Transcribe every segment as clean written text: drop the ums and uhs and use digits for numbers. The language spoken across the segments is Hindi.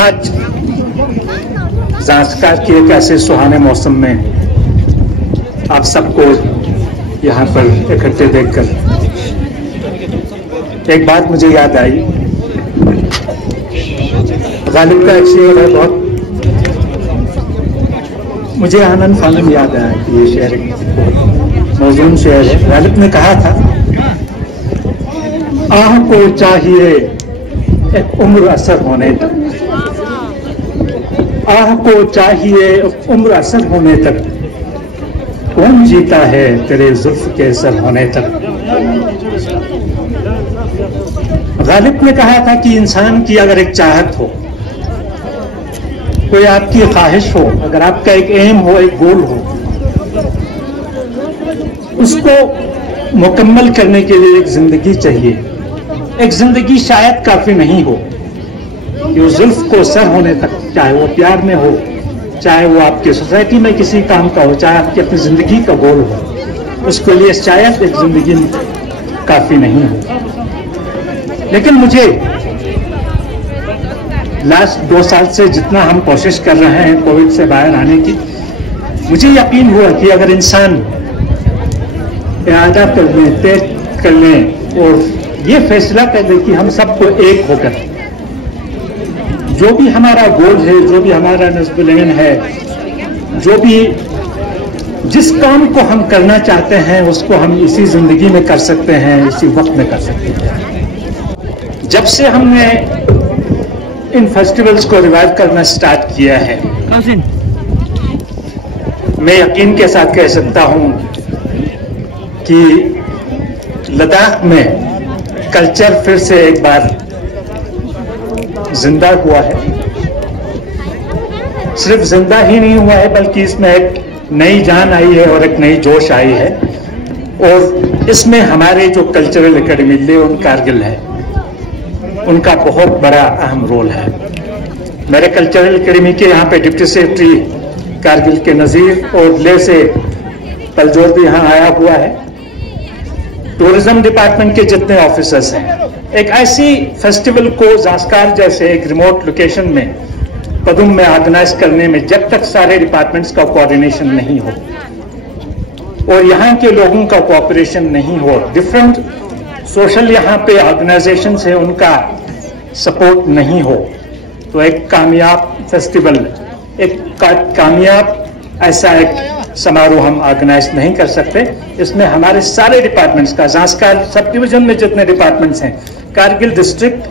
आज ज़ांस्कार के एक ऐसे सुहाने मौसम में आप सबको यहाँ पर इकट्ठे देखकर एक बात मुझे याद आई। गालिब का एक शेर है, बहुत मुझे आनंद फानंद याद आया कि ये शेर मौजूद शेर है। गालिब ने कहा था, आह को चाहिए एक उम्र असर होने तक, आह को चाहिए उम्र असर होने तक, कौन जीता है तेरे जुल्फ के असर होने तक। गालिब ने कहा था कि इंसान की अगर एक चाहत हो, कोई आपकी ख्वाहिश हो, अगर आपका एक एम हो, एक गोल हो, उसको मुकम्मल करने के लिए एक जिंदगी चाहिए। एक जिंदगी शायद काफी नहीं हो कि उस जुल्फ को सर होने तक, चाहे वो प्यार में हो, चाहे वो आपकी सोसाइटी में किसी काम का हो, चाहे आपकी अपनी जिंदगी का गोल हो, उसके लिए शायद एक जिंदगी काफी नहीं हो। लेकिन मुझे लास्ट 2 साल से जितना हम कोशिश कर रहे हैं कोविड से बाहर आने की, मुझे यकीन हुआ कि अगर इंसान इरादा कर लें, तय कर लें और ये फैसला कर लें कि हम सबको एक होकर जो भी हमारा गोल है, जो भी हमारा नज़्म-ए-ज़हन है, जो भी जिस काम को हम करना चाहते हैं उसको हम इसी जिंदगी में कर सकते हैं, इसी वक्त में कर सकते हैं। जब से हमने इन फेस्टिवल्स को रिवाइव करना स्टार्ट किया है, मैं यकीन के साथ कह सकता हूं कि लद्दाख में कल्चर फिर से एक बार जिंदा हुआ है। सिर्फ जिंदा ही नहीं हुआ है बल्कि इसमें एक नई जान आई है और एक नई जोश आई है। और इसमें हमारे जो कल्चरल एकेडमी लेओन कारगिल है, उनका बहुत बड़ा अहम रोल है। मेरे कल्चरल एकेडमी के यहाँ पे डिप्टी सेक्रेटरी कारगिल के नज़ीर और ले से पलजोर भी यहाँ आया हुआ है। टूरिज्म डिपार्टमेंट के जितने ऑफिसर्स हैं, एक ऐसी फेस्टिवल को ज़ांस्कार जैसे एक रिमोट लोकेशन में पदुम में ऑर्गेनाइज करने में जब तक सारे डिपार्टमेंट्स का कोऑर्डिनेशन नहीं हो और यहाँ के लोगों का कोऑपरेशन नहीं हो, डिफरेंट सोशल यहाँ पे ऑर्गेनाइजेशंस है, उनका सपोर्ट नहीं हो, तो एक कामयाब फेस्टिवल, एक कामयाब ऐसा एक समारोह हम ऑर्गेनाइज नहीं कर सकते। इसमें हमारे सारे डिपार्टमेंट्स का, ज़ांस्कार सब डिवीजन में जितने डिपार्टमेंट्स हैं, कारगिल डिस्ट्रिक्ट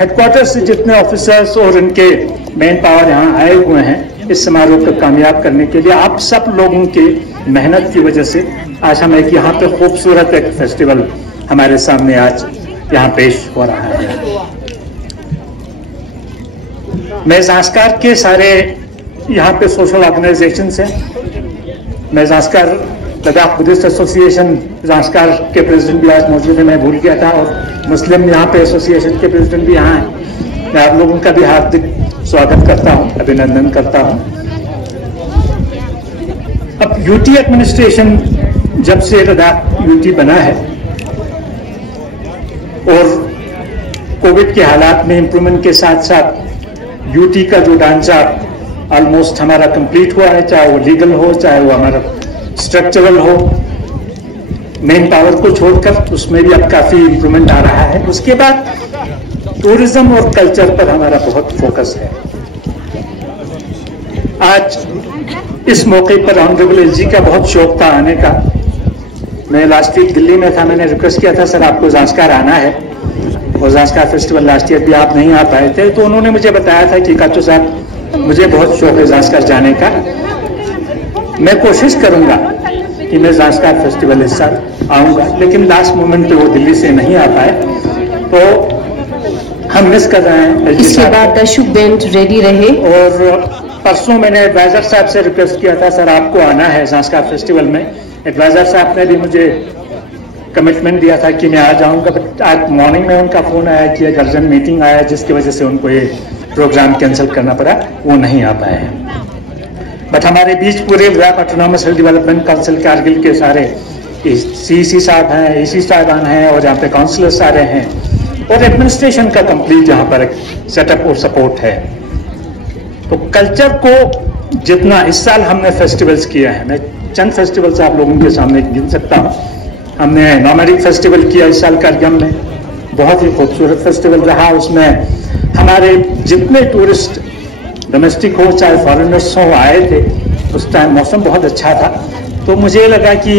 हेडक्वार्टर से जितने ऑफिसर्स और इनके मेन पावर यहाँ आए हुए हैं इस समारोह को कामयाब करने के लिए, आप सब लोगों की मेहनत की वजह से आज हम एक यहाँ पे खूबसूरत एक फेस्टिवल हमारे सामने आज यहाँ पेश हो रहा है। मैं ज़ांस्कार के सारे यहाँ पे सोशल ऑर्गेनाइजेशंस हैं। मैं ज़ांस्कार लद्दाख बुद्धिस्ट एसोसिएशन ज़ांस्कार के प्रेसिडेंट भी आज मौजूद है, मैं भूल गया था, और मुस्लिम यहाँ पे एसोसिएशन के प्रेसिडेंट भी यहाँ हैं। मैं आप लोगों का भी हार्दिक स्वागत करता हूँ, अभिनंदन करता हूँ। अब यूटी एडमिनिस्ट्रेशन जब से लद्दाख यूटी बना है और कोविड के हालात में इम्प्रूवमेंट के साथ साथ यूटी का जो ढांचा ऑलमोस्ट हमारा कंप्लीट हुआ है, चाहे वो लीगल हो, चाहे वो हमारा स्ट्रक्चरल हो, मेन पावर को छोड़कर उसमें भी अब काफी इम्प्रूवमेंट आ रहा है। उसके बाद टूरिज्म और कल्चर पर हमारा बहुत फोकस है। आज इस मौके पर ऑनरेबल एलजी का बहुत शौक था आने का। मैं लास्ट वीक दिल्ली में था, मैंने रिक्वेस्ट किया था सर आपको ज़ांस्कार आना है, और ज़ांस्कार फेस्टिवल लास्ट ईयर भी आप नहीं आ पाए थे, तो उन्होंने मुझे बताया था कि काचू साहब मुझे बहुत शौक है ज़ांस्कार जाने का, मैं कोशिश करूंगा कि मैं ज़ांस्कार फेस्टिवल इस साल आऊँगा। लेकिन लास्ट मोमेंट पे वो दिल्ली से नहीं आ पाए, तो हम मिस कर रहे हैं। इसके बाद शुभ बैंड रेडी रहे। और परसों मैंने एडवाइजर साहब से रिक्वेस्ट किया था सर आपको आना है ज़ांस्कार फेस्टिवल में। एडवाइजर साहब ने भी मुझे कमिटमेंट दिया था कि मैं आ जाऊंगा, बट आज मॉर्निंग में उनका फोन आया कि एक अर्जेंट मीटिंग आया जिसकी वजह से उनको ये प्रोग्राम कैंसिल करना पड़ा, वो नहीं आ पाए हैं। बट हमारे बीच पूरे लद्दाख ऑटोनॉमस हिल डेवलपमेंट काउंसिल कारगिल के सारे सीसी साहब हैं, एसी साहबान हैं, और यहाँ पे काउंसलर सारे हैं, और एडमिनिस्ट्रेशन का कंप्लीट यहाँ पर एक सेटअप और सपोर्ट है। तो कल्चर को जितना इस साल हमने फेस्टिवल्स किया है, मैं चंद फेस्टिवल्स आप लोगों के सामने गिन सकता हूँ। हमने नॉमैडिक फेस्टिवल किया इस साल करगम में, बहुत ही खूबसूरत फेस्टिवल रहा। उसमें हमारे जितने टूरिस्ट डोमेस्टिक हो चाहे फॉरेनर्स हो आए थे, उस टाइम मौसम बहुत अच्छा था। तो मुझे लगा कि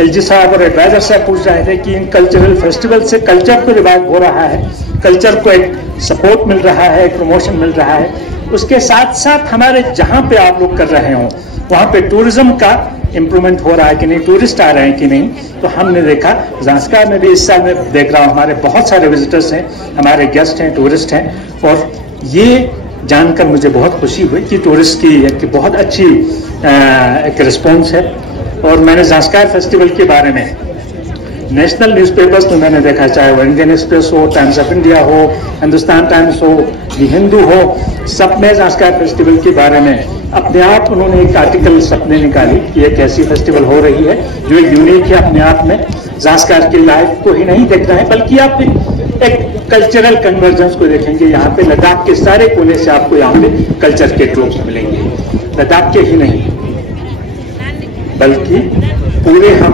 एलजी साहब और एडवाइजर साहब पूछ रहे थे कि इन कल्चरल फेस्टिवल से कल्चर को रिवाइव हो रहा है, कल्चर को एक सपोर्ट मिल रहा है, एक प्रमोशन मिल रहा है। उसके साथ साथ हमारे जहाँ पे आप लोग कर रहे हो वहाँ पे टूरिज्म का इम्प्रूवमेंट हो रहा है कि नहीं, टूरिस्ट आ रहे हैं कि नहीं। तो हमने देखा ज़ांस्कार में भी इस साल में देख रहा हूँ हमारे बहुत सारे विजिटर्स हैं, हमारे गेस्ट हैं, टूरिस्ट हैं। और ये जानकर मुझे बहुत खुशी हुई कि टूरिस्ट की एक बहुत अच्छी एक रिस्पॉन्स है। और मैंने ज़ांस्कार फेस्टिवल के बारे में नेशनल न्यूज़पेपर्स में मैंने देखा, चाहे वो इंडियन एक्सप्रेस हो, टाइम्स ऑफ इंडिया हो, हिंदुस्तान टाइम्स हो, दी हिंदू हो, सब में ज़ांस्कार फेस्टिवल के बारे में अपने आप उन्होंने एक आर्टिकल सबने निकाली कि एक ऐसी फेस्टिवल हो रही है जो यूनिक है अपने आप में। ज़ांस्कार की लाइफ को ही नहीं देख रहे हैं बल्कि आप एक कल्चरल कन्वर्जेंस को देखेंगे। यहाँ पे लद्दाख के सारे कोने से आपको यहाँ पे कल्चर के ट्रूप्स मिलेंगे, लद्दाख के ही नहीं बल्कि पूरे हम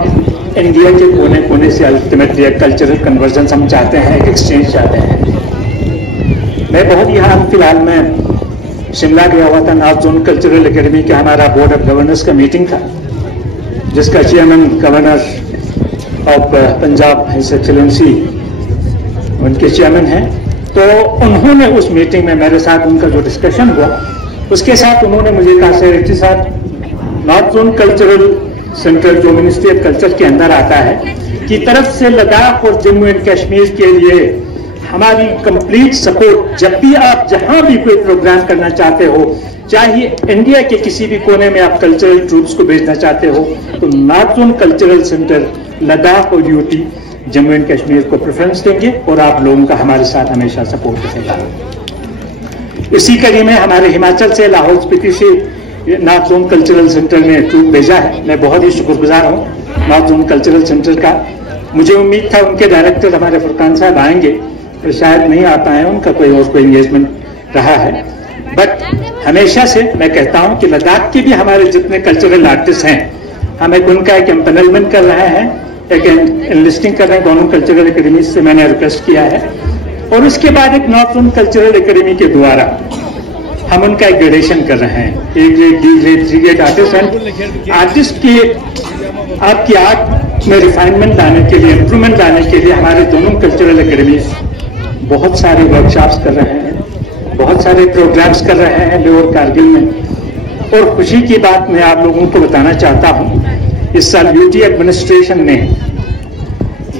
इंडिया के कोने कोने से अल्टीमेटली एक कल्चरल कन्वर्जेंस हम चाहते हैं, एक एक्सचेंज चाहते हैं। मैं बहुत ही हाल फिलहाल में शिमला गया हुआ था, नॉर्थ जोन कल्चरल एकेडमी के हमारा बोर्ड ऑफ गवर्नर्स का मीटिंग था, जिसका chairman governor of Punjab his excellency उनके चेयरमैन हैं। तो उन्होंने उस मीटिंग में मेरे साथ उनका जो डिस्कशन हुआ उसके साथ उन्होंने मुझे कहा, सेक्रेटरी साहब नॉर्थ जोन कल्चरल सेंटर जो मिनिस्ट्री ऑफ कल्चर के अंदर आता है की तरफ से लद्दाख और जम्मू एंड कश्मीर के लिए हमारी कंप्लीट सपोर्ट, जब भी आप जहां भी कोई प्रोग्राम करना चाहते हो, चाहे इंडिया के किसी भी कोने में आप कल्चरल ट्रूप्स को भेजना चाहते हो, तो north zone cultural centre Ladakh और यूटी जम्मू एंड कश्मीर को प्रेफरेंस देंगे और आप लोगों का हमारे साथ हमेशा सपोर्ट रहेगा। इसी कड़ी में हमारे हिमाचल से लाहौल स्पीति से नॉर्थ जोन कल्चरल सेंटर ने ट्रूप भेजा है। मैं बहुत ही शुक्रगुजार हूँ नॉर्थ जोन कल्चरल सेंटर का। मुझे उम्मीद था उनके डायरेक्टर हमारे फुरकान साहब आएंगे, पर शायद नहीं आ पाए, उनका कोई एंगेजमेंट रहा है। बट हमेशा से मैं कहता हूँ कि लद्दाख के भी हमारे जितने कल्चरल आर्टिस्ट हैं, हम एक उनका एक एम्पैनलमेंट कर रहे हैं, एक एनलिस्टिंग कर रहे हैं दोनों कल्चरल एकेडमी से मैंने रिक्वेस्ट किया है। और उसके बाद एक नॉर्थ जोन कल्चरल एकेडमी के द्वारा हम उनका एक ग्रेडेशन कर रहे हैं, A grade, D grade, C grade artist हैं। आर्टिस्ट की आपकी आर्ट में रिफाइनमेंट लाने के लिए, इम्प्रूवमेंट लाने के लिए हमारे दोनों कल्चरल एकेडमीज बहुत सारे वर्कशॉप्स कर रहे हैं, बहुत सारे प्रोग्राम्स कर रहे हैं लेह और कारगिल में। और खुशी की बात मैं आप लोगों को बताना चाहता हूँ, इस साल यूटी एडमिनिस्ट्रेशन ने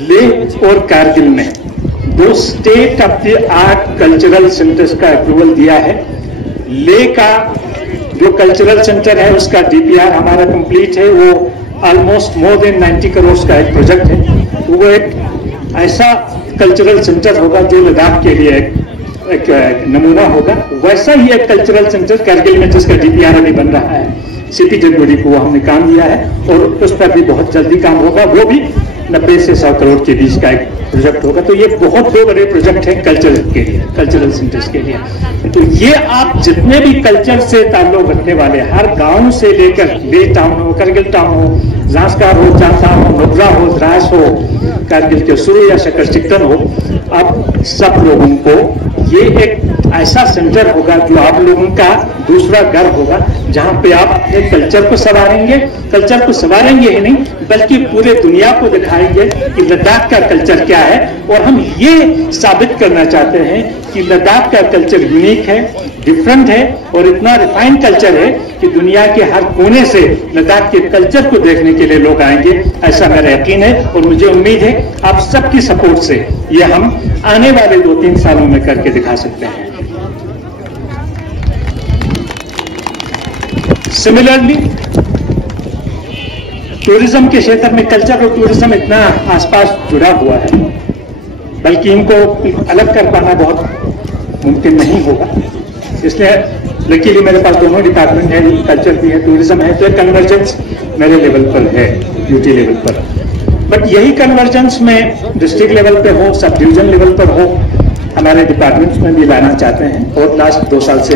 लेह और कारगिल में 2 state of the art cultural centres का अप्रूवल दिया है। लेह का जो कल्चरल सेंटर है उसका डीपीआर हमारा कंप्लीट है, वो ऑलमोस्ट मोर देन 90 करोड़ का एक प्रोजेक्ट है। तो वो एक ऐसा कल्चरल सेंटर होगा जो लद्दाख के लिए एक नमूना होगा। वैसा ही एक कल्चरल सेंटर कारगिल में जिसका डीपीआर अभी बन रहा है, सीपी जगबोडी को हमने काम दिया है और उस पर भी बहुत जल्दी काम होगा। वो भी 90 से 100 करोड़ के बीच का एक प्रोजेक्ट होगा। तो ये बहुत 2 बड़े प्रोजेक्ट हैं कल्चर के लिए, कल्चरल सेंटर्स के लिए। तो ये आप जितने भी कल्चर से ताल्लुक रखने वाले, हर गांव से लेकर लेह टाउन हो, करगिल टाउन हो, ज़ांस्कार हो, चांगथांग हो, नुब्रा हो, द्रास हो, कारगिल के सुरु या शकर चिकटन हो, आप सब लोगों को ये एक ऐसा सेंटर होगा जो आप लोगों का दूसरा घर होगा, जहां पे आप अपने कल्चर को संवारेंगे। कल्चर को संवारेंगे ही नहीं बल्कि पूरे दुनिया को दिखाएंगे कि लद्दाख का कल्चर क्या है। और हम ये साबित करना चाहते हैं कि लद्दाख का कल्चर यूनिक है, डिफरेंट है और इतना रिफाइंड कल्चर है कि दुनिया के हर कोने से लद्दाख के कल्चर को देखने के लिए लोग आएंगे, ऐसा मेरा यकीन है। और मुझे उम्मीद है आप सबकी सपोर्ट से ये हम आने वाले 2-3 सालों में करके दिखा सकते हैं। सिमिलरली टूरिज्म के क्षेत्र में कल्चर और टूरिज्म इतना आसपास जुड़ा हुआ है, बल्कि इनको अलग कर पाना बहुत मुमकिन नहीं होगा। इसलिए लकीली मेरे पास दोनों डिपार्टमेंट है, कल्चर भी है, टूरिज्म है, तो एक कन्वर्जेंस मेरे लेवल पर है, यूटी लेवल पर। बट यही कन्वर्जेंस में डिस्ट्रिक्ट लेवल पे हो, सब डिवीजन लेवल पर हो, हमारे डिपार्टमेंट्स में भी लाना चाहते हैं। और लास्ट 2 साल से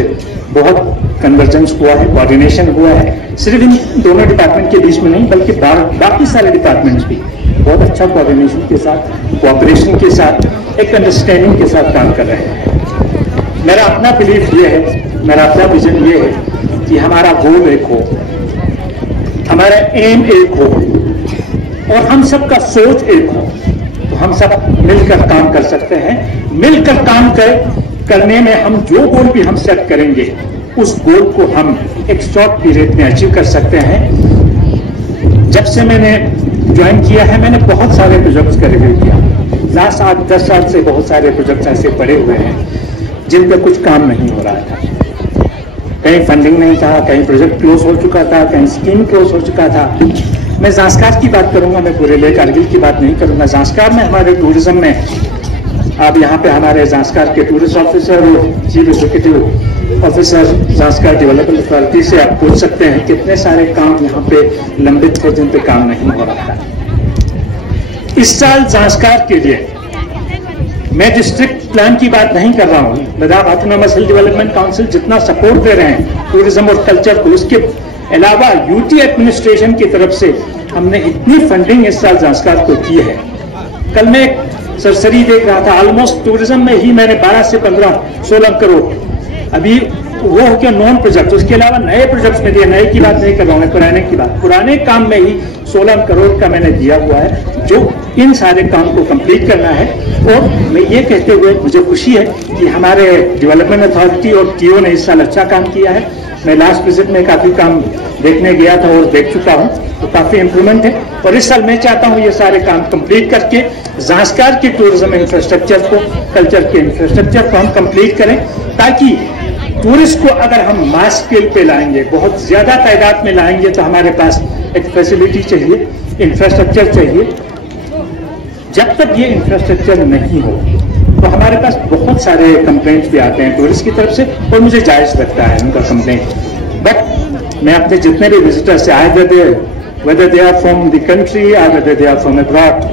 बहुत कन्वर्जेंस हुआ है, कोऑर्डिनेशन हुआ है, सिर्फ इन दोनों डिपार्टमेंट के बीच में नहीं बल्कि बाकी सारे डिपार्टमेंट्स भी बहुत अच्छा कोऑर्डिनेशन के साथ, कोऑपरेशन के साथ, एक अंडरस्टैंडिंग के साथ काम कर रहे हैं। मेरा अपना बिलीफ ये है, मेरा अपना विजन ये है कि हमारा गोल एक हो, हमारा एम एक हो और हम सबका सोच एक हो, तो हम सब मिलकर काम कर सकते हैं। मिलकर काम करने में हम जो गोल भी हम सेट करेंगे उस गोल को हम एक शॉर्ट पीरियड में अचीव कर सकते हैं। जब से मैंने ज्वाइन किया है मैंने बहुत सारे प्रोजेक्ट्स का रिव्यू किया। लास्ट 8-10 साल से बहुत सारे प्रोजेक्ट्स ऐसे पड़े हुए हैं जिन पर कुछ काम नहीं हो रहा था, कहीं फंडिंग नहीं था, कहीं प्रोजेक्ट क्लोज हो चुका था, कहीं स्कीम क्लोज हो चुका था। मैं ज़ांस्कार की बात करूंगा, मैं पूरे लेह कारगिल की बात नहीं करूंगा। ज़ांस्कार में हमारे टूरिज्म में आप यहाँ पे हमारे ज़ांस्कार के टूरिस्ट ऑफिसर और chief executive officer Zanskar development authority से आप पूछ सकते हैं कितने सारे काम यहाँ पे लंबित थे जिन पे काम नहीं हो रहा था। इस साल ज़ांस्कार के लिए मैं डिस्ट्रिक्ट प्लान की बात नहीं कर रहा हूँ, लद्दाख ऑटोनॉमस हिल डेवलपमेंट काउंसिल जितना सपोर्ट दे रहे हैं टूरिज्म और कल्चर को, उसके अलावा यूटी एडमिनिस्ट्रेशन की तरफ से हमने इतनी फंडिंग इस साल ज़ांस्कार को की है। कल मैं सरसरी देख रहा था, ऑलमोस्ट टूरिज्म में ही मैंने 12 से 15-16 करोड़ अभी वो हो गया नॉन प्रोजेक्ट, उसके अलावा नए प्रोजेक्ट्स में दिए। नए की बात नहीं कर रहा हूँ मैं, पुराने की बात, पुराने काम में ही 16 करोड़ का मैंने दिया हुआ है जो इन सारे काम को कंप्लीट करना है। और मैं ये कहते हुए मुझे खुशी है कि हमारे डेवलपमेंट अथॉरिटी और टीओ ने इस साल अच्छा काम किया है। मैं लास्ट विजिट में काफी काम देखने गया था और देख चुका हूँ, तो काफी इंप्रूवमेंट है। और इस साल मैं चाहता हूँ ये सारे काम कंप्लीट करके ज़ांस्कार के टूरिज्म इंफ्रास्ट्रक्चर को, कल्चर के इंफ्रास्ट्रक्चर को हम कंप्लीट करें, ताकि टूरिस्ट को अगर हम मास स्केल पे लाएंगे, बहुत ज्यादा तादाद में लाएंगे, तो हमारे पास एक फैसिलिटी चाहिए, इंफ्रास्ट्रक्चर चाहिए। जब तक ये इंफ्रास्ट्रक्चर नहीं हो तो हमारे पास बहुत सारे कंप्लेंट्स भी आते हैं टूरिस्ट की तरफ से, और मुझे जायज लगता है उनका कंप्लेंट। बट मैं अपने जितने भी विजिटर्स से आए थे, whether they are from the country or whether they are from abroad,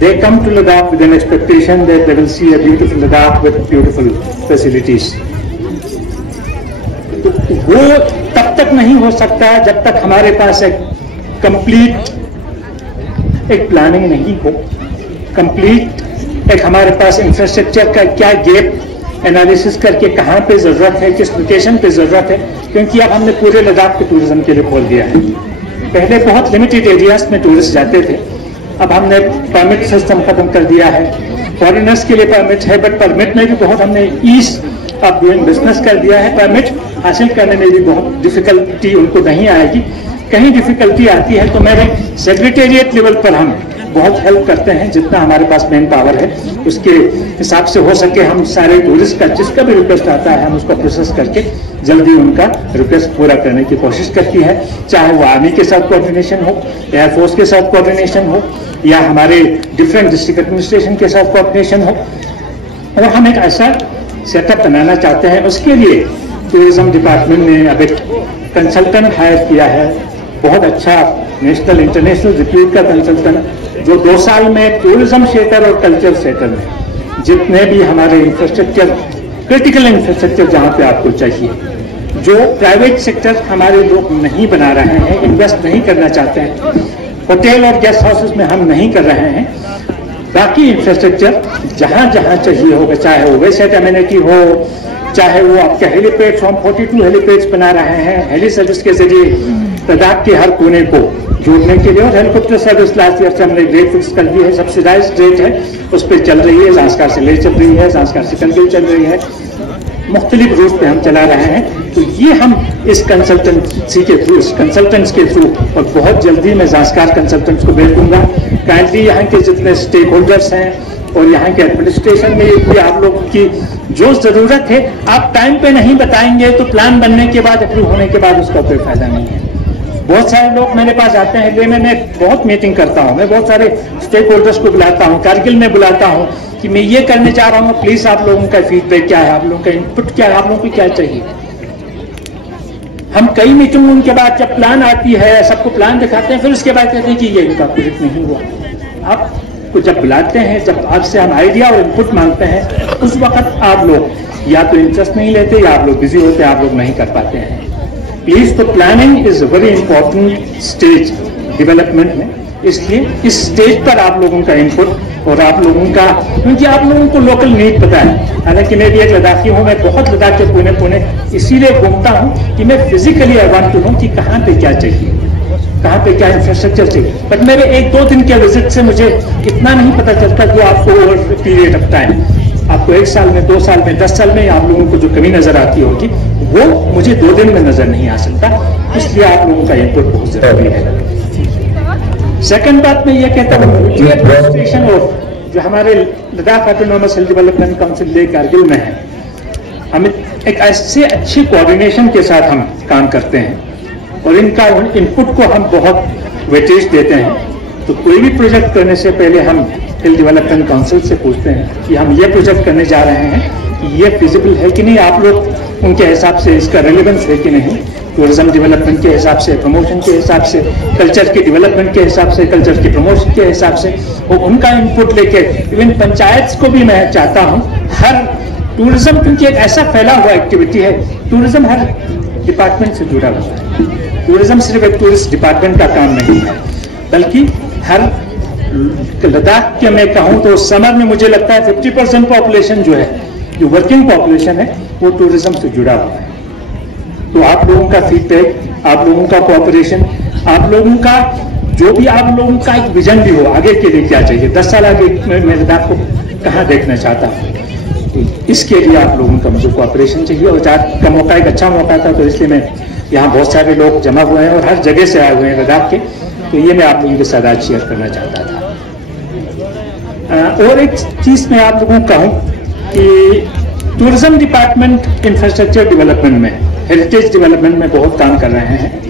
they come to Ladakh with an expectation that they will see a beautiful Ladakh with beautiful facilities. वो तब तक नहीं हो सकता जब तक हमारे पास एक कंप्लीट एक प्लानिंग नहीं हो, कंप्लीट एक हमारे पास इंफ्रास्ट्रक्चर का क्या गैप एनालिसिस करके कहाँ पे जरूरत है, किस लोकेशन पे जरूरत है। क्योंकि अब हमने पूरे लद्दाख को टूरिज्म के लिए खोल दिया है। पहले बहुत लिमिटेड एरियाज में टूरिस्ट जाते थे, अब हमने परमिट सिस्टम खत्म कर दिया है। फॉरेनर्स के लिए परमिट है, बट परमिट में भी बहुत हमने ईज ऑफ डूइंग बिजनेस कर दिया है। परमिट हासिल करने में भी बहुत डिफिकल्टी उनको नहीं आएगी। कहीं डिफिकल्टी आती है तो मेरे सेक्रेटेरिएट लेवल पर हम बहुत हेल्प करते हैं, जितना हमारे पास मैन पावर है उसके हिसाब से हो सके हम सारे टूरिस्ट का जिसका भी रिक्वेस्ट आता है हम उसको प्रोसेस करके जल्दी उनका रिक्वेस्ट पूरा करने की कोशिश करती है। चाहे वो आर्मी के साथ कोऑर्डिनेशन हो, एयरफोर्स के साथ कोऑर्डिनेशन हो, या हमारे डिफरेंट डिस्ट्रिक्ट एडमिनिस्ट्रेशन के साथ कोऑर्डिनेशन हो। और हम एक ऐसा सेटअप बनाना चाहते हैं, उसके लिए टूरिज्म डिपार्टमेंट ने अब एक कंसल्टेंट हायर किया है, बहुत अच्छा नेशनल इंटरनेशनल रिप्यूट का कंसल्टेंट, जो 2 साल में टूरिज्म सेक्टर और कल्चर सेक्टर में जितने भी हमारे इंफ्रास्ट्रक्चर, क्रिटिकल इंफ्रास्ट्रक्चर जहां पे आपको चाहिए, जो प्राइवेट सेक्टर हमारे लोग नहीं बना रहे हैं, इन्वेस्ट नहीं करना चाहते हैं, होटल और गेस्ट हाउसेस में हम नहीं कर रहे हैं, बाकी इंफ्रास्ट्रक्चर जहां जहां चाहिए होगा, चाहे वो वेस्ट एमिनिटी हो, चाहे वो आपके हेलीपैड्स, हम 42 हेलीपैड्स बना रहे हैं हेली सर्विस के जरिए लद्दाख के हर कोने को जोड़ने के लिए। और हेलीकॉप्टर सर्विस लास्ट ईयर से हमने रेट फिक्स कर दी है, सब्सिडाइज्ड रेट है, उस पर चल रही है। ज़ांस्कार से ले चल रही है, ज़ांस्कार से कंट्रोल चल रही है, मुख्तलिफ रूट पे हम चला रहे हैं। तो ये हम इस कंसल्टेंसी के थ्रू, इस कंसल्टेंट्स के थ्रू, और बहुत जल्दी मैं ज़ांस्कार कंसल्टेंट्स को भेज दूंगा। काइंडली यहाँ के जितने स्टेक होल्डर्स हैं और यहाँ के एडमिनिस्ट्रेशन में भी आप लोगों की जो जरूरत है, आप टाइम पे नहीं बताएंगे तो प्लान बनने के बाद, अप्रूव होने के बाद उसका कोई फायदा नहीं है। बहुत सारे लोग मेरे पास आते हैं, ले मैं बहुत मीटिंग करता हूँ, मैं बहुत सारे स्टेक होल्डर्स को बुलाता हूँ, कारगिल में बुलाता हूँ कि मैं ये करने जा रहा हूँ, प्लीज आप लोगों का फीडबैक क्या है, आप लोगों का इनपुट क्या है, आप लोगों को क्या चाहिए। हम कई मीटिंग उनके बाद जब प्लान आती है, सबको प्लान दिखाते हैं, फिर उसके बाद कहते हैं कि ये इनका प्रोजेक्ट नहीं हुआ। आपको जब बुलाते हैं, जब आपसे हम आइडिया और इनपुट मांगते हैं, उस वक्त आप लोग या तो इंटरेस्ट नहीं लेते या आप लोग बिजी होते हैं, आप लोग नहीं कर पाते हैं। प्लीज, तो planning is a very important stage development में, इसलिए इस स्टेज पर आप लोगों का इनपुट और आप लोगों का, क्योंकि आप लोगों को लोकल नीड पता है। हालांकि मैं भी एक लद्दाखी हूँ, मैं बहुत लद्दाख के पुणे इसीलिए घूमता हूँ कि मैं physically I want to know कि कहाँ पे क्या चाहिए, कहाँ पे क्या इंफ्रास्ट्रक्चर चाहिए। बट मेरे 1-2 दिन के विजिट से मुझे इतना नहीं पता चलता जो आपको ओवर पीरियड ऑफ टाइम, आपको 1 साल में, 2 साल में, 10 साल में आप लोगों को जो कमी नजर आती होगी, वो मुझे 2 दिन में नजर नहीं आ सकता। इसलिए आप लोगों का इनपुट बहुत जरूरी है। सेकंड बात मैं ये कहता हूँ कि एडमिनिस्ट्रेशन और जो हमारे लद्दाख ऑटोनॉमस हिल डेवलपमेंट काउंसिल लेह कारगिल में है, हम एक ऐसे अच्छे कोऑर्डिनेशन के साथ हम काम करते हैं और इनका इनपुट को हम बहुत वेटेज देते हैं। तो कोई भी प्रोजेक्ट करने से पहले हम हिल डेवलपमेंट काउंसिल से पूछते हैं कि हम ये प्रोजेक्ट करने जा रहे हैं कि ये फिजिबल है कि नहीं, आप लोग उनके हिसाब से इसका रेलेवेंस है कि नहीं, टूरिज्म डेवलपमेंट के हिसाब से, प्रमोशन के हिसाब से, कल्चर के डेवलपमेंट के हिसाब से, कल्चर के प्रमोशन के हिसाब से, वो उनका इनपुट लेके इवन पंचायत को भी मैं चाहता हूँ हर टूरिज्म, क्योंकि एक ऐसा फैला हुआ एक्टिविटी है, टूरिज्म हर डिपार्टमेंट से जुड़ा हुआ है। टूरिज्म सिर्फ एक टूरिस्ट डिपार्टमेंट का काम नहीं है, बल्कि हर लद्दाख के मैं कहूँ तो समर में मुझे लगता है 50% पॉपुलेशन जो है, जो वर्किंग पॉपुलेशन है, वो टूरिज्म से जुड़ा हुआ है। तो आप लोगों का फीडबैक, आप लोगों का कोऑपरेशन, आप लोगों का जो भी आप लोगों का एक विजन भी हो आगे के लिए क्या चाहिए, 10 साल आगे मैं लद्दाख को कहाँ देखना चाहता हूँ, तो इसके लिए आप लोगों का मुझे कोऑपरेशन चाहिए। और आज का मौका एक अच्छा मौका था, तो इसलिए मैं यहाँ बहुत सारे लोग जमा हुए हैं और हर जगह से आए हुए हैं लद्दाख के, तो ये मैं आप लोगों के साथ आज शेयर करना चाहता था। और एक चीज मैं आप लोगों को कहूँ कि टूरिज्म डिपार्टमेंट इंफ्रास्ट्रक्चर डेवलपमेंट में, हेरिटेज डेवलपमेंट में बहुत काम कर रहे हैं।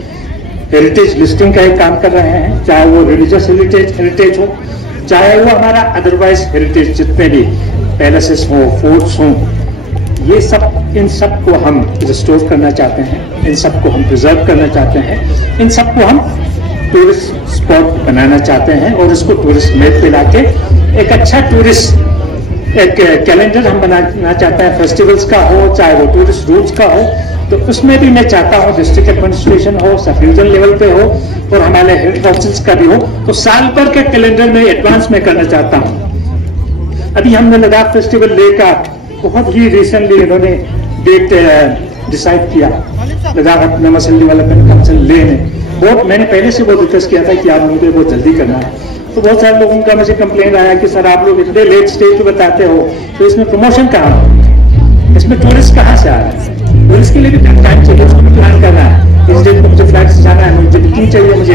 हेरिटेज लिस्टिंग का एक काम कर रहे हैं, चाहे वो रिलीजियस हेरिटेज हो, चाहे वो हमारा अदरवाइज हेरिटेज, जितने भी पैलेसेस हो, फोर्ट्स हो, ये सब, इन सब को हम रिस्टोर करना चाहते हैं, इन सब को हम प्रिजर्व करना चाहते हैं, इन सब को हम टूरिस्ट स्पॉट बनाना चाहते हैं और इसको टूरिस्ट मैप पे लाके एक अच्छा टूरिस्ट एक कैलेंडर हम बनाना चाहते हैं। फेस्टिवल्स का हो, चाहे वो टूरिस्ट रूट्स का हो, तो उसमें भी मैं चाहता हूँ डिस्ट्रिक्ट एडमिनिस्ट्रेशन हो, सब डिवीजन लेवल पे हो और हमारे हेल्थ काउंसिल्स का भी हो, तो साल भर के कैलेंडर में एडवांस में करना चाहता हूँ। अभी हमने लद्दाख फेस्टिवल लेह का बहुत ही रिसेंटली इन्होंने डेट डिसाइड किया, लद्दाख ऑटोनॉमस हिल डेवलपमेंट काउंसिल लेह ने। बहुत मैंने पहले से बहुत रिक्वेस्ट किया था कि आप मुझे बहुत जल्दी करना है, तो बहुत सारे लोगों का मुझे कंप्लेंट आया कि सर आप लोग इतने लेट स्टेज पे बताते हो, तो इसमें प्रमोशन कहाँ हो, इसमें टूरिस्ट कहाँ से आ रहा है, टूरिस्ट के लिए भी टाइम चाहिए, उसको भी प्लान करना है, इस डेट को मुझे फ्लाइट से जाना है, मुझे बुकिंग चाहिए, मुझे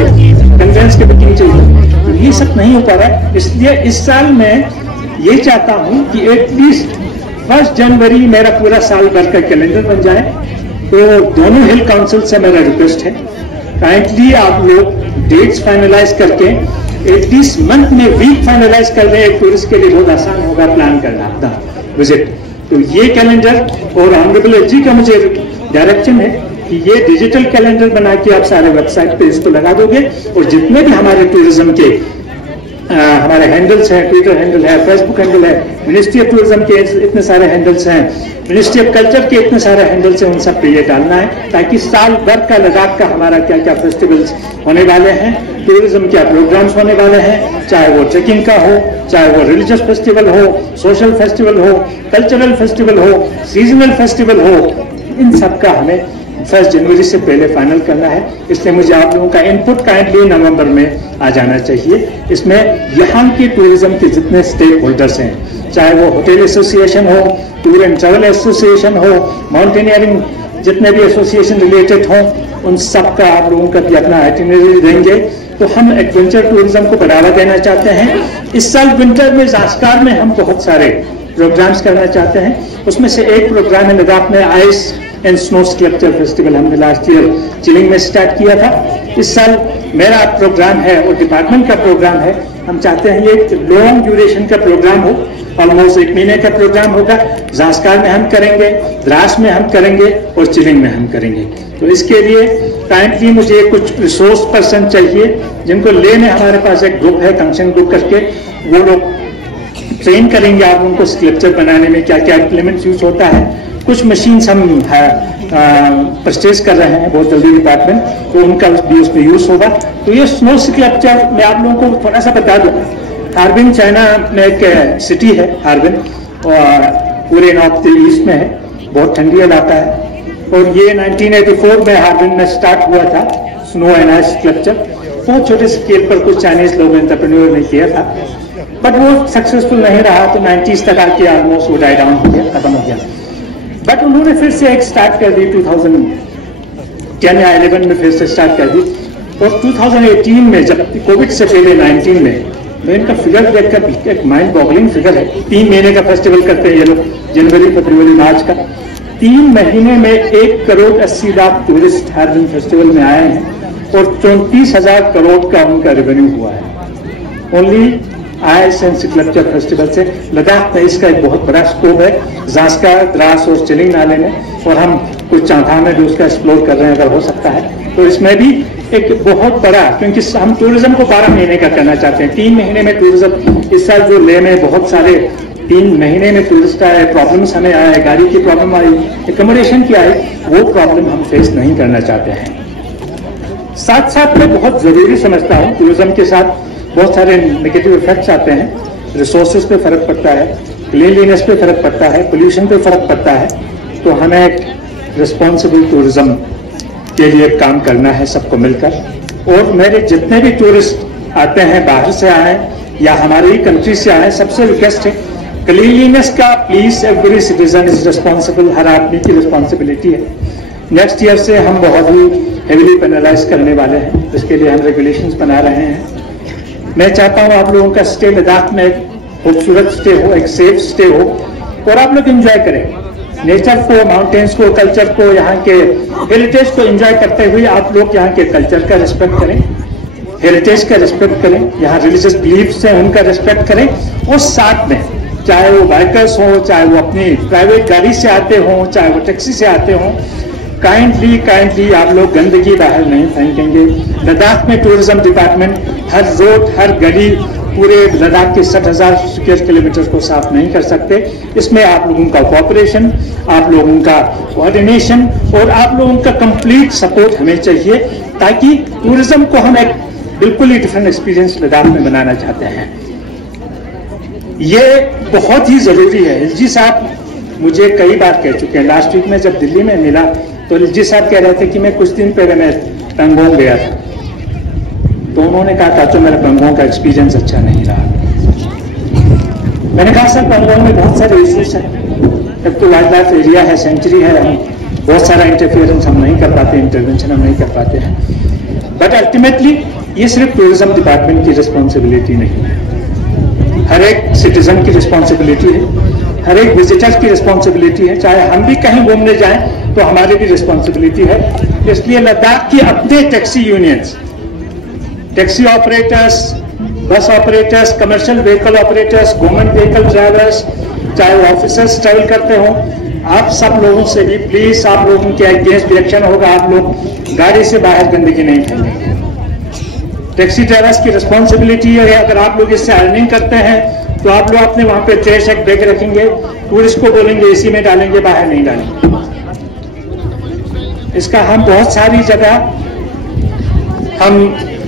कन्वेंस की बुकिंग चाहिए, तो ये सब नहीं हो पा रहा है। इसलिए इस साल मैं ये चाहता हूँ कि एटलीस्ट 1 जनवरी मेरा पूरा साल भर का कैलेंडर बन जाए। तो दोनों हिल काउंसिल से मेरा रिक्वेस्ट है, काइंडली आप लोग डेट्स फाइनलाइज करके एटलीस्ट मंथ में वीक फाइनलाइज कर लें, एक टूरिस्ट के लिए बहुत आसान होगा प्लान करना अपना विजिट। तो ये कैलेंडर और ऑनरेबल एसजी का मुझे डायरेक्शन है कि ये डिजिटल कैलेंडर बना के आप सारे वेबसाइट पे इसको लगा दोगे और जितने भी हमारे टूरिज्म के हमारे हैंडल्स हैं, ट्विटर हैंडल है, फेसबुक हैंडल है, मिनिस्ट्री ऑफ टूरिज्म के इतने सारे हैंडल्स हैं, मिनिस्ट्री ऑफ कल्चर के इतने सारे हैंडल्स हैं, उन सब पे ये डालना है ताकि साल भर का लद्दाख का हमारा क्या क्या फेस्टिवल्स होने वाले हैं, टूरिज्म क्या प्रोग्राम्स होने वाले हैं, चाहे वो ट्रेकिंग का हो, चाहे वो रिलीजियस फेस्टिवल हो, सोशल फेस्टिवल हो, कल्चरल फेस्टिवल हो, सीजनल फेस्टिवल हो, इन सब का हमें 1 जनवरी से पहले फाइनल करना है। इसलिए मुझे आप लोगों का इनपुट काइंडली नवंबर में आ जाना चाहिए। इसमें यहाँ के टूरिज्म के जितने स्टेक होल्डर्स हैं, चाहे वो होटल एसोसिएशन हो, टूर एंड ट्रैवल एसोसिएशन हो, माउंटेनियरिंग जितने भी एसोसिएशन रिलेटेड हों, उन सब का आप लोगों का भी अपना आइटिनरी देंगे। तो हम एडवेंचर टूरिज्म को बढ़ावा देना चाहते हैं। इस साल विंटर में ज़ास्कार में हम बहुत सारे प्रोग्राम्स करना चाहते हैं। उसमें से एक प्रोग्राम है लद्दाख में ice and snow sculpture festival हमने लास्ट ईयर चिलिंग में स्टार्ट किया था। इस साल मेरा प्रोग्राम है और डिपार्टमेंट का प्रोग्राम है, हम चाहते हैं ये लॉन्ग ड्यूरेशन का प्रोग्राम हो, ऑलमोस्ट 1 महीने का प्रोग्राम होगा। ज़ास्कार में हम करेंगे, द्रास में हम करेंगे और चिलिंग में हम करेंगे। तो इसके लिए काइंडली मुझे कुछ रिसोर्स पर्सन चाहिए जिनको लेने, हमारे पास एक ग्रुप है कंक्शन ग्रुप करके, वो लोग ट्रेन करेंगे आप उनको स्कल्पचर बनाने में क्या क्या इम्प्लीमेंट्स यूज होता है। कुछ मशीन्स हम परचेज कर रहे हैं बहुत जल्दी डिपार्टमेंट, तो उनका भी उसमें यूज होगा। तो ये स्नो स्कल्पचर मैं आप लोगों को थोड़ा सा बता दूं, हार्बिन चाइना में एक सिटी है हार्बिन, और पूरे नॉर्थ ईस्ट में है, बहुत ठंडी इलाका है। और ये 1984 में हार्बिन में स्टार्ट हुआ था स्नो एंड आइस स्कल्पचर। बहुत छोटे स्केल पर कुछ चाइनीज लोग एंटरप्रेन्योर ने किया था, बट वो सक्सेसफुल नहीं रहा, तो 90s तक आके ऑलमोस्ट वो डाई डाउन हो गया, खत्म हो गया। बट उन्होंने फिर से एक स्टार्ट कर दी 2010 या 11 में फिर से स्टार्ट कर दी। और 2018 में जब कोविड से पहले 19 में तो इनका फिगर देखकर एक माइंड बॉगलिंग फिगर है। 3 महीने का फेस्टिवल करते हैं ये लोग, जनवरी फरवरी मार्च का। 3 महीने में 1,80,00,000 टूरिस्ट हार्बिन फेस्टिवल में आए हैं और 34,000 करोड़ का उनका रेवेन्यू हुआ है only ice and sculpture festival से। लद्दाख में इसका एक बहुत बड़ा स्कोप है, ज़ास्कार, द्रास और चिलिंग नाले में, और हम कुछ चांथा में भी उसका एक्सप्लोर कर रहे हैं अगर हो सकता है। तो इसमें भी एक बहुत बड़ा, क्योंकि हम टूरिज्म को 12 महीने का करना चाहते हैं। 3 महीने में टूरिज्म, इस साल जो ले में बहुत सारे 3 महीने में टूरिस्ट आए, प्रॉब्लम्स हमें आए, गाड़ी की प्रॉब्लम आई, एकोमोडेशन की आई, वो प्रॉब्लम हम फेस नहीं करना चाहते हैं। साथ साथ मैं बहुत जरूरी समझता हूँ, टूरिज्म के साथ बहुत सारे नेगेटिव इफेक्ट्स आते हैं, रिसोर्सेज पे फर्क पड़ता है, क्लीनलीनेस पे फर्क पड़ता है, पोल्यूशन पे फर्क पड़ता है। तो हमें एक रिस्पॉन्सिबल टूरिज्म के लिए काम करना है सबको मिलकर। और मेरे जितने भी टूरिस्ट आते हैं, बाहर से आए या हमारी ही कंट्री से आए, सबसे रिक्वेस्ट है क्लीनलीनेस का please, every citizen is responsible, हर आदमी की रिस्पॉन्सिबिलिटी है। नेक्स्ट ईयर से हम बहुत ही हेवीली पेनलाइज करने वाले हैं, इसके लिए हम रेगुलेशंस बना रहे हैं। मैं चाहता हूं आप लोगों का स्टे लद्दाख में एक खूबसूरत स्टे हो, एक सेफ स्टे हो, और आप लोग एंजॉय करें नेचर को, माउंटेन्स को, कल्चर को, यहाँ के हेरिटेज को एंजॉय करते हुए आप लोग यहाँ के कल्चर का रिस्पेक्ट करें, हेरिटेज का रिस्पेक्ट करें, यहाँ रिलीजियस बिलीफ्स हैं उनका रिस्पेक्ट करें। और साथ में चाहे वो बाइकर्स हो, चाहे वो अपनी प्राइवेट गाड़ी से आते हों, चाहे वो टैक्सी से आते हों, काइंडली आप लोग गंदगी बाहर नहीं फेंकेंगे। लद्दाख में टूरिज्म डिपार्टमेंट हर रोड, हर गली, पूरे लद्दाख के 60,000 स्क्वायर किलोमीटर को साफ नहीं कर सकते। इसमें आप लोगों का कोऑपरेशन, आप लोगों का कोऑर्डिनेशन और आप लोगों का कंप्लीट सपोर्ट हमें चाहिए, ताकि टूरिज्म को हम एक बिल्कुल ही डिफरेंट एक्सपीरियंस लद्दाख में बनाना चाहते हैं। ये बहुत ही जरूरी है। एलजी साहब मुझे कई बार कह चुके हैं, लास्ट वीक में जब दिल्ली में मिला तो एलजी साहब कह रहे थे कि मैं कुछ दिन पहले मैं पेंगोंग गया था, तो उन्होंने कहा था तो मेरा पेंगोंग का एक्सपीरियंस अच्छा नहीं रहा। मैंने कहा सर पेंगोंग में बहुत सारे इश्यूज हैं, एक तो वाइल्ड लाइफ एरिया है, सेंचुरी है, हम बहुत सारा इंटरफेरेंस हम नहीं कर पाते, इंटरवेंशन हम नहीं कर पाते हैं। बट अल्टीमेटली ये सिर्फ टूरिज्म डिपार्टमेंट की रिस्पॉन्सिबिलिटी नहीं है, हर एक सिटीजन की रिस्पॉन्सिबिलिटी है, हर एक विजिटर्स की रिस्पॉन्सिबिलिटी है। चाहे हम भी कहीं घूमने जाएं तो हमारी भी रिस्पॉन्सिबिलिटी है। इसलिए लद्दाख की अपने taxi unions, taxi operators, bus operators, commercial vehicle operators, government vehicle drivers, चाहे वो ऑफिसर्स ट्रैवल करते हो, आप सब लोगों से भी प्लीज, आप लोगों के अगेंस्ट रिएक्शन होगा, आप लोग गाड़ी से बाहर गंदगी नहीं फेंकेंगे। टैक्सी ड्राइवर्स की रिस्पॉन्सिबिलिटी है, अगर आप लोग इससे अर्निंग करते हैं तो आप लोग अपने वहां पे ट्रेश एक बैग रखेंगे, टूरिस्ट को बोलेंगे एसी में डालेंगे, बाहर नहीं डालेंगे। इसका हम बहुत सारी जगह हम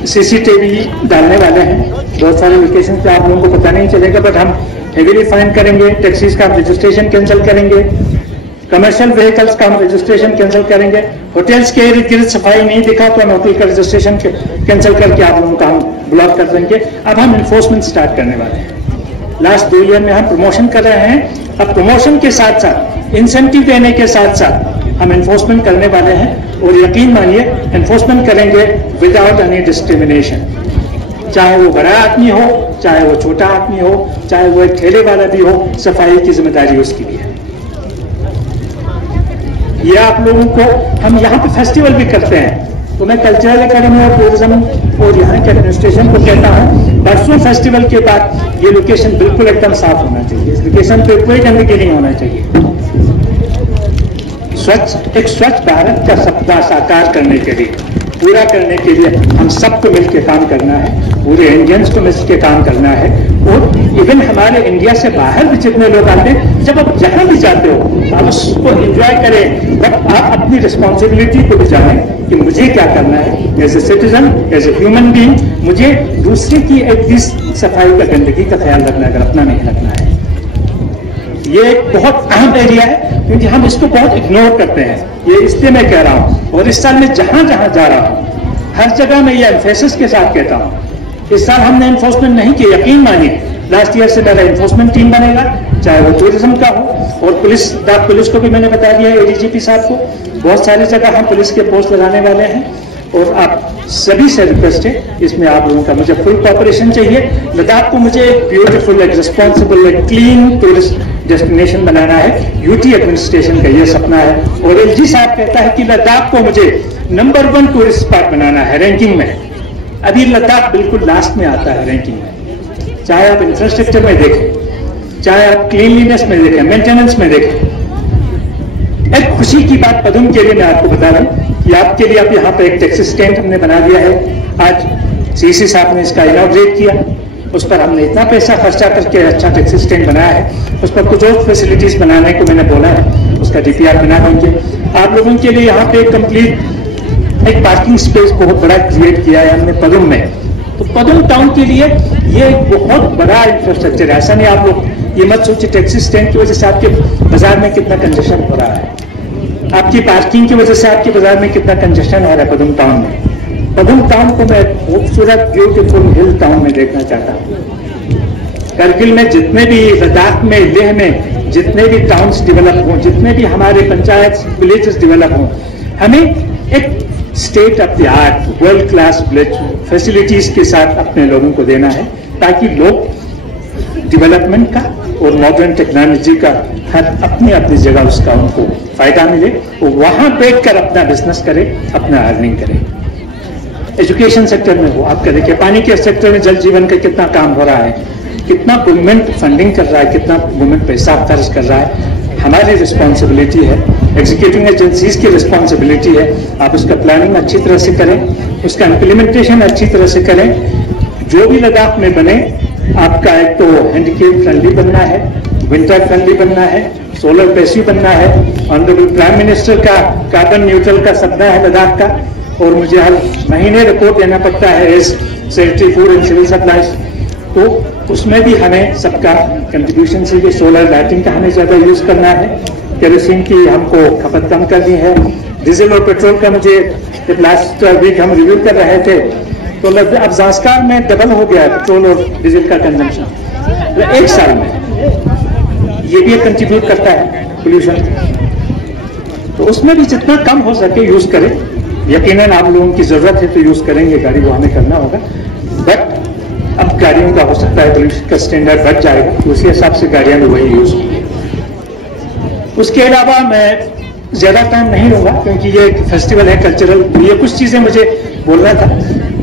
सीसीटीवी डालने वाले हैं, बहुत सारे लोकेशन पे आप लोगों को पता नहीं चलेगा, बट हम हेवीली फाइन करेंगे, टैक्सीज का रजिस्ट्रेशन कैंसिल करेंगे, कमर्शियल व्हीकल्स का हम रजिस्ट्रेशन कैंसिल करेंगे, होटल्स के इर्द गिर्द सफाई नहीं दिखा तो हम होटल का रजिस्ट्रेशन कैंसिल करके आप लोगों का हम ब्लॉक कर देंगे। अब हम इन्फोर्समेंट स्टार्ट करने वाले हैं। लास्ट 2 ईयर में हम प्रमोशन कर रहे हैं, अब प्रमोशन के साथ साथ, इंसेंटिव देने के साथ साथ हम एनफोर्समेंट करने वाले हैं। और यकीन मानिए एनफोर्समेंट करेंगे विदाउट एनी डिस्क्रिमिनेशन, चाहे वो बड़ा आदमी हो, चाहे वो छोटा आदमी हो, चाहे वो एक ठेले वाला भी हो, सफाई की जिम्मेदारी उसकी भी है। ये आप लोगों को, हम यहाँ पे फेस्टिवल भी करते हैं, तो मैं कल्चरल एकेडमी और टूरिज्म और यहाँ के एडमिनिस्ट्रेशन को कहता हूँ, परसों फेस्टिवल के बाद ये लोकेशन बिल्कुल एकदम साफ होना चाहिए। इस लोकेशन पे कोई गंदगी नहीं होना चाहिए। एक स्वच्छ भारत का सपना साकार करने के लिए, पूरा करने के लिए हम सबको मिलकर काम करना है, पूरे इंडियंस को मिलकर काम करना है। और इवन हमारे इंडिया से बाहर भी जितने लोग आते हैं, जब आप जहां भी जाते हो आप उसको एंजॉय करें, बट आप अपनी रिस्पॉन्सिबिलिटी को भी जानें कि मुझे क्या करना है as a citizen, as a human being. मुझे दूसरे की एटलीस्ट सफाई का, गंदगी का ख्याल रखना है, अगर अपना नहीं रखना है। ये एक बहुत अहम एरिया है, क्योंकि हम इसको बहुत इग्नोर करते हैं। ये इसलिए मैं कह रहा हूं, और इस साल मैं जहां जहां जा रहा हूं हर जगह मैं ये एम्फेसिस के साथ कहता हूं, इस साल हमने एनफोर्समेंट नहीं किया, यकीन मानिए। लास्ट ईयर से मेरा एनफोर्समेंट टीम बनेगा, चाहे वो टूरिज्म का हो, और पुलिस को भी मैंने बता दिया है, एडीजीपी साहब को। बहुत सारी जगह हम पुलिस के पोस्ट लगाने वाले हैं, और आप सभी से रिक्वेस्ट है, इसमें आप लोगों का मुझे फुल कोऑपरेशन चाहिए। लद्दाख को मुझे एक ब्यूटीफुल, एक रिस्पॉन्सिबल, एक क्लीन टूरिस्ट डेस्टिनेशन बनाना है। यूटी एडमिनिस्ट्रेशन का ये सपना है, और एलजी साहब कहता है कि लद्दाख को मुझे नंबर 1 टूरिस्ट स्पॉट बनाना है रैंकिंग में। अभी लद्दाख बिल्कुल लास्ट में आता है रैंकिंग में, चाहे आप इंफ्रास्ट्रक्चर में देखें, चाहे आप क्लीनलीनेस में देखें, मेंटेनेंस में देखें। एक खुशी की बात पदम के लिए मैं आपको बता रहा हूं कि आपके लिए अब यहाँ पे एक टैक्सी स्टैंड हमने बना दिया है। आज सीसी साहब ने इसका इनॉग्रेट किया, उस पर हमने इतना पैसा खर्चा करके अच्छा टैक्सी स्टैंड बनाया है। उस पर कुछ और फैसिलिटीज बनाने को मैंने बोला है, उसका डीपीआर बना देंगे। आप लोगों के लिए यहाँ पे कंप्लीट एक पार्किंग स्पेस बहुत बड़ा क्रिएट किया है हमने पदम में। तो पदम टाउन के लिए ये एक बहुत बड़ा इंफ्रास्ट्रक्चर है। ऐसा नहीं आप लोग ये मत सोचिए टैक्सी स्टैंड की वजह से आपके बाजार में कितना कंजेशन हो रहा है, आपकी पार्किंग की वजह से आपके बाजार में कितना कंजेशन हो रहा है पदम टाउन में। पदम टाउन को मैं खूबसूरत ब्यूटीफुल हिल टाउन में देखना चाहता हूँ। करगिल में जितने भी, लद्दाख में, लेह में जितने भी टाउन्स डेवलप हों, जितने भी हमारे पंचायत विलेजेस डेवलप हों, हमें एक state of the art, world class facilities के साथ अपने लोगों को देना है, ताकि लोग डेवलपमेंट का और मॉडर्न टेक्नोलॉजी का हर अपनी अपनी जगह उसका उनको फायदा मिले, और वहां बैठकर अपना बिजनेस करे, अपना अर्निंग करे। एजुकेशन सेक्टर में हो, आपका देखिए पानी के सेक्टर में जल जीवन का कितना काम हो रहा है, कितना गवर्नमेंट फंडिंग कर रहा है, कितना गवर्नमेंट पैसा खर्च कर रहा है। हमारी रिस्पॉन्सिबिलिटी है, एग्जीक्यूटिव एजेंसीज की रिस्पॉन्सिबिलिटी है, आप उसका प्लानिंग अच्छी तरह से करें, उसका इम्प्लीमेंटेशन अच्छी तरह से करें। जो भी लद्दाख में बने, आपका एक तो हैंडीकैप फ्रेंडली बनना है, विंटर फ्रेंडली बनना है, सोलर पैसिव बनना है। ऑनरेबल प्राइम मिनिस्टर का कार्बन न्यूट्रल का सपना है लद्दाख का, और मुझे हर महीने रिपोर्ट देना पड़ता है as secretary food and civil supplies. तो उसमें भी हमें सबका कंट्रीब्यूशन से सोलर लाइटिंग का हमें ज्यादा यूज करना है, केरोसिन की हमको खपत कम करनी है, डीजल और पेट्रोल का मुझे लास्ट वीक हम रिव्यू कर रहे थे, तो अब ज़ांस्कार में डबल हो गया है पेट्रोल और डीजल का कंजम्पशन एक साल में। ये भी कंट्रीब्यूट करता है पोल्यूशन, तो उसमें भी जितना कम हो सके यूज करें। यकीनन आप लोगों की जरूरत है तो यूज करेंगे गाड़ी, वो हमें करना होगा, बट अब गाड़ियों का हो सकता है पोल्यूशन का स्टैंडर्ड बढ़ जाएगा, तो उसी हिसाब से गाड़ियां भी वही यूज होंगी। उसके अलावा मैं ज्यादा टाइम नहीं लूंगा, क्योंकि ये एक फेस्टिवल है कल्चरल, ये कुछ चीजें मुझे बोलना था।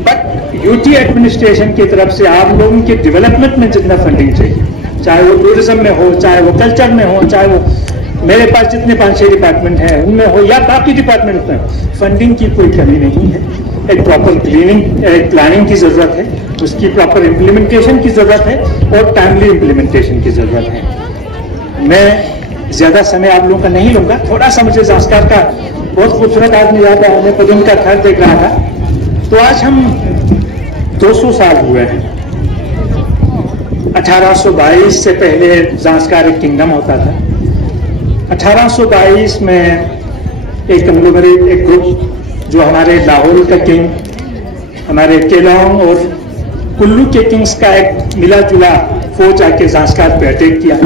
बट यूटी एडमिनिस्ट्रेशन की तरफ से आप लोगों के डेवलपमेंट में जितना फंडिंग चाहिए, चाहे वो टूरिज्म में हो, चाहे वो कल्चर में हो, चाहे वो मेरे पास जितने 5-6 डिपार्टमेंट हैं उनमें हो, या बाकी डिपार्टमेंट में, फंडिंग की कोई कमी नहीं है। एक प्रॉपर प्लानिंग की जरूरत है, उसकी प्रॉपर इम्प्लीमेंटेशन की जरूरत है, और टाइमली इम्प्लीमेंटेशन की जरूरत है। मैं ज्यादा समय आप लोगों का नहीं लूंगा। थोड़ा सा मुझे ज़ांस्कार का बहुत खूबसूरत आदमी याद है, मैं पदम का घर देख रहा था, तो आज हम 200 साल हुए हैं। 1822 से पहले ज़ांस्कार एक किंगडम होता था। 1822 में एक कंग्लोमरेट, एक ग्रुप जो हमारे लाहौर का किंग, हमारे केलोंग और कुल्लू के किंग्स का एक मिला जुला फौज आके ज़ांस्कार पे अटैक किया,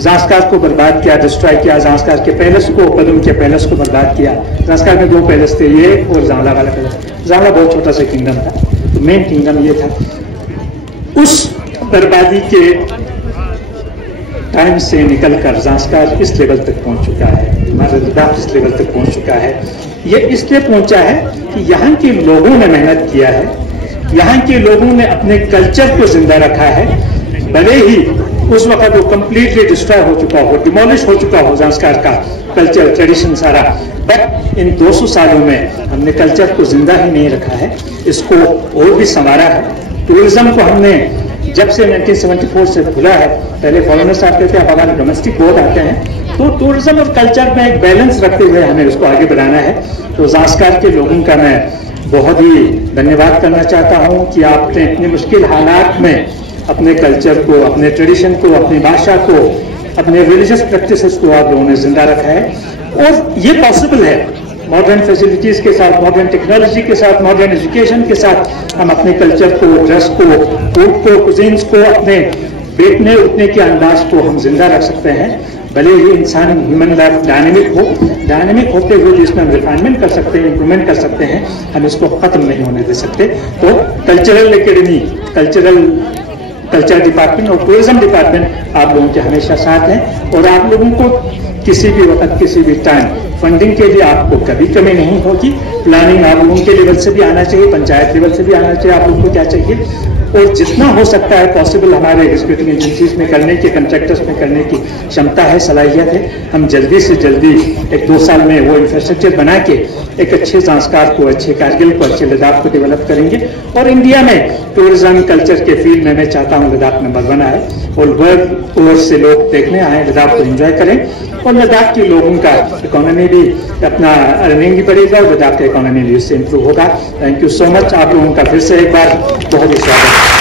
ज़ांस्कार को बर्बाद किया, डिस्ट्रॉय किया, ज़ांस्कार के पैलेस को, पदम के पैलेस को बर्बाद किया। ज़ांस्कार में 2 पैलेस थे, ये और जांगला वाला पैलेस। जांगला बहुत छोटा सा किंगडम था, तो मेन किंगडम ये था। उस बर्बादी के टाइम से निकलकर ज़ांस्कार इस लेवल तक पहुंच चुका है। हमारा लद्दाख इस लेवल तक पहुंच चुका है। ये इसलिए पहुंचा है कि यहाँ के लोगों ने मेहनत किया है, यहाँ के लोगों ने अपने कल्चर को जिंदा रखा है। भले ही उस वक्त वो कंप्लीटली डिस्ट्रॉय हो चुका हो, डिमोलिश हो चुका हो ज़ांस्कार का कल्चर ट्रेडिशन सारा, बट इन 200 सालों में हमने कल्चर को जिंदा ही नहीं रखा है, इसको और भी संवारा है। टूरिज्म को हमने जब से 1974 से खुला है, पहले फॉरेनर्स आते थे, अब हमारे डोमेस्टिक बहुत आते हैं, तो टूरिज्म और कल्चर में एक बैलेंस रखते हुए हमें उसको आगे बढ़ाना है। तो ज़ांस्कार के लोगों का मैं बहुत ही धन्यवाद करना चाहता हूँ कि आपने इतने मुश्किल हालात में अपने कल्चर को, अपने ट्रेडिशन को, अपनी भाषा को, अपने रिलीजियस प्रैक्टिसेस को आप लोगों ने जिंदा रखा है। और ये पॉसिबल है मॉडर्न फैसिलिटीज के साथ, मॉडर्न टेक्नोलॉजी के साथ, मॉडर्न एजुकेशन के साथ हम अपने कल्चर को, ड्रेस को, फूड को, कुजीन्स को, अपने बैठने उठने के अंदाज को हम जिंदा रख सकते हैं। भले ही इंसान ह्यूमन लाइफ डायनेमिक होते हुए जिसमें हम रिफाइनमेंट कर सकते हैं, इंप्रूवमेंट कर सकते हैं, हम इसको खत्म नहीं होने दे सकते। तो कल्चरल एकेडमी, कल्चर डिपार्टमेंट और टूरिज्म डिपार्टमेंट आप लोगों के हमेशा साथ हैं, और आप लोगों को किसी भी वक्त, किसी भी टाइम फंडिंग के लिए आपको कभी कमी नहीं होगी। प्लानिंग आप लोगों के लेवल से भी आना चाहिए, पंचायत लेवल से भी आना चाहिए। आप लोगों को क्या चाहिए, और जितना हो सकता है पॉसिबल हमारे रिस्पेक्टिव एजेंसीज में करने की, कंट्रैक्टर्स में करने की क्षमता है, सलाहियत है। हम जल्दी से जल्दी 1-2 साल में वो इंफ्रास्ट्रक्चर बना के एक अच्छे ज़ांस्कार को, अच्छे कारगिल को, अच्छे लद्दाख को डेवलप करेंगे। और इंडिया में टूरिज्म कल्चर के फील्ड में मैं चाहता हूँ लद्दाख नंबर 1 आए, और वर्ल्ड ओवर से लोग देखने आए, लद्दाख को एंजॉय करें, और लद्दाख के लोगों का इकोनॉमी भी, अपना अर्निंग भी बढ़ेगा, और लद्दाख का इकोनॉमी भी इससे इंप्रूव होगा। Thank you so much. आप लोगों का फिर से एक बार बहुत ही स्वागत है।